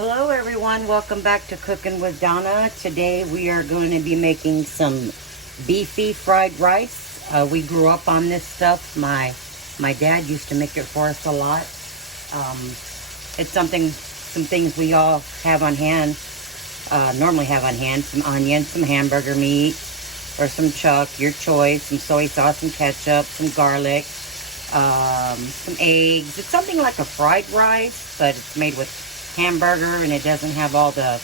Hello everyone, welcome back to Cooking with Donna. Today we are going to be making some beefy fried rice. We grew up on this stuff. My dad used to make it for us a lot. It's some things we all have on hand, normally have on hand. Some onions, some hamburger meat, or some chuck, your choice, some soy sauce, some ketchup, some garlic, some eggs. It's something like a fried rice, but it's made with hamburger and it doesn't have all the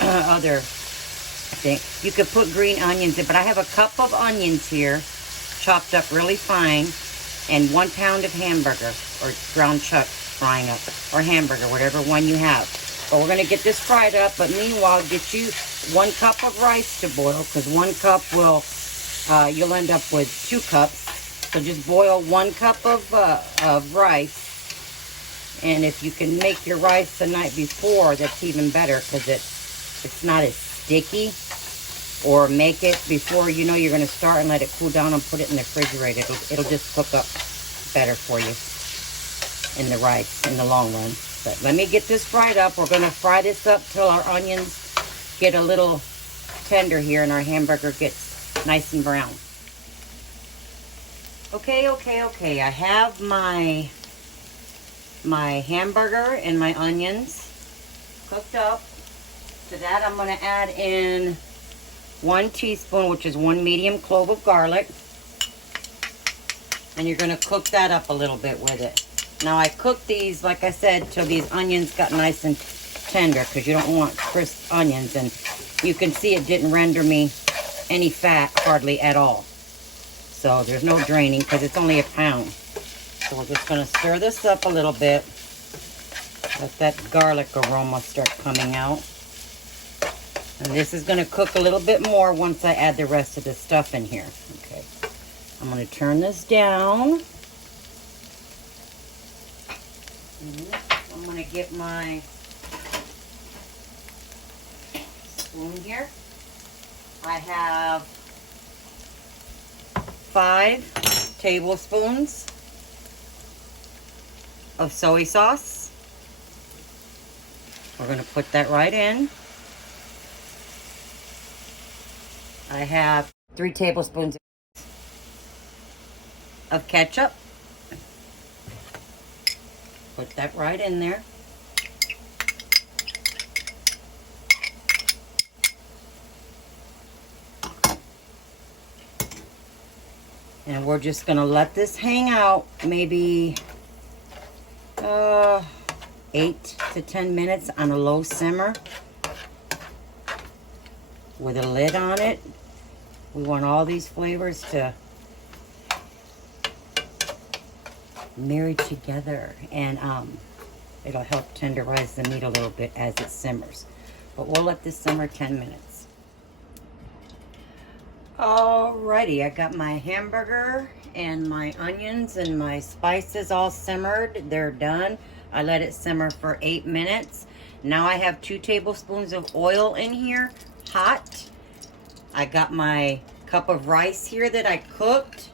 other thing. You could put green onions in, but I have a cup of onions here chopped up really fine and 1 pound of hamburger or ground chuck frying up, or hamburger, whatever one you have. But we're going to get this fried up, but meanwhile get you 1 cup of rice to boil, because 1 cup will you'll end up with 2 cups. So just boil 1 cup of rice. And if you can make your rice the night before, that's even better, because it's not as sticky. Or make it before you know you're going to start and let it cool down and put it in the refrigerator. It'll just cook up better for you in the rice in the long run. But let me get this fried up. We're going to fry this up till our onions get a little tender here and our hamburger gets nice and brown. Okay. I have my hamburger and my onions cooked up. To that I'm going to add in 1 teaspoon, which is 1 medium clove of garlic. And you're going to cook that up a little bit with it. Now I cooked these, like I said, till these onions got nice and tender, because you don't want crisp onions. And you can see it didn't render me any fat hardly at all. So there's no draining, because it's only 1 pound. So we're just going to stir this up a little bit. Let that garlic aroma start coming out. And this is going to cook a little bit more once I add the rest of the stuff in here. Okay. I'm going to turn this down. I'm going to get my spoon here. I have 5 tablespoons of soy sauce. We're going to put that right in. I have 3 tablespoons of ketchup. Put that right in there. And we're just going to let this hang out maybe 8 to 10 minutes on a low simmer with a lid on it. We want all these flavors to marry together, and it'll help tenderize the meat a little bit as it simmers. But we'll let this simmer 10 minutes. Alrighty, I got my hamburger and my onions and my spices all simmered. They're done. I let it simmer for 8 minutes. Now I have 2 tablespoons of oil in here, hot. I got my cup of rice here that I cooked.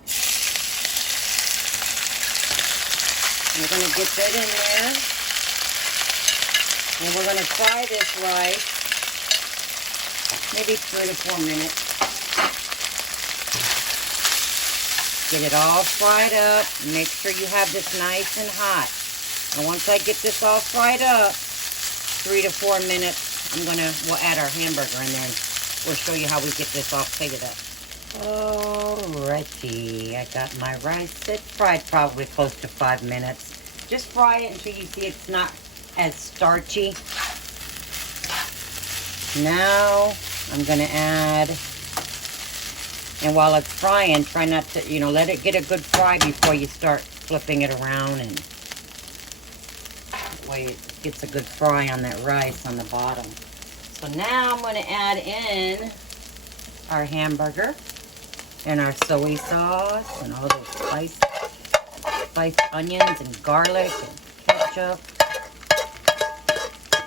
We're going to get that in there. And we're going to fry this rice maybe 3 to 4 minutes. Get it all fried up. Make sure you have this nice and hot. And once I get this all fried up, 3 to 4 minutes, we'll add our hamburger in there. We'll show you how we get this all plated up. Alrighty, I got my rice. It fried probably close to 5 minutes. Just fry it until you see it's not as starchy. Now I'm gonna add, and while it's frying, try not to, let it get a good fry before you start flipping it around, and that way it gets a good fry on that rice on the bottom. So now I'm going to add in our hamburger and our soy sauce and all those spiced onions and garlic and ketchup.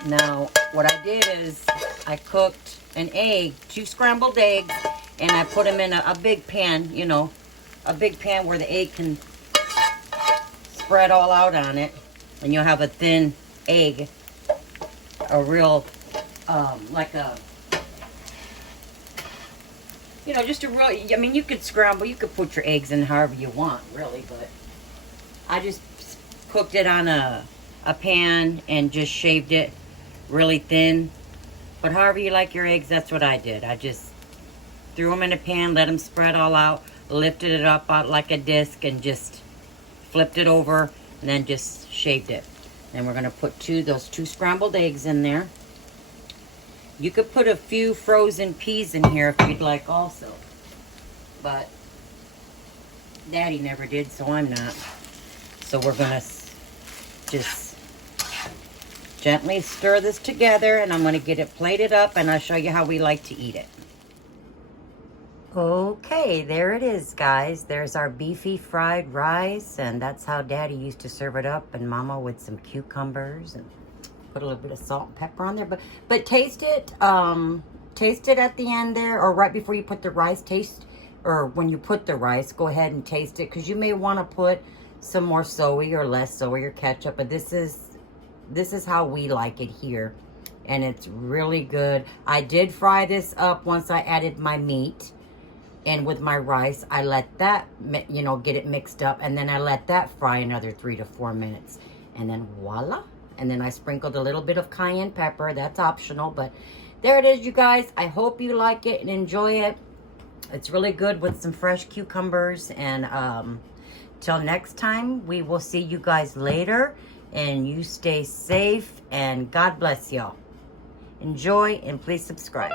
Now, what I did is I cooked an egg, 2 scrambled eggs, and I put them in a big pan, a big pan where the egg can spread all out on it, and you'll have a thin egg a real, like a, you know, just a real, I mean, you could scramble, you could put your eggs in however you want, really, but I just cooked it on a pan and just shaved it really thin. But however you like your eggs, that's what I did. I just threw them in a pan, let them spread all out, lifted it up out like a disc, and just flipped it over, and then just shaved it. And we're gonna put those two scrambled eggs in there. You could put a few frozen peas in here if you'd like also. But Daddy never did, so I'm not. So we're gonna just gently stir this together, and I'm gonna get it plated up, and I'll show you how we like to eat it. Okay, there it is, guys. There's our beefy fried rice, and that's how Daddy used to serve it up, and Mama with some cucumbers and put a little bit of salt and pepper on there. But taste it at the end there, or right before you put the rice. Or when you put the rice, go ahead and taste it, because you may want to put some more soy or less soy or ketchup. But this is how we like it here, and it's really good. I did fry this up once I added my meat. And with my rice, I let that, you know, get it mixed up. And then I let that fry another 3 to 4 minutes. And then voila. And then I sprinkled a little bit of cayenne pepper. That's optional. But there it is, you guys. I hope you like it and enjoy it. It's really good with some fresh cucumbers. And till next time, we will see you guys later. And you stay safe. And God bless y'all. Enjoy and please subscribe.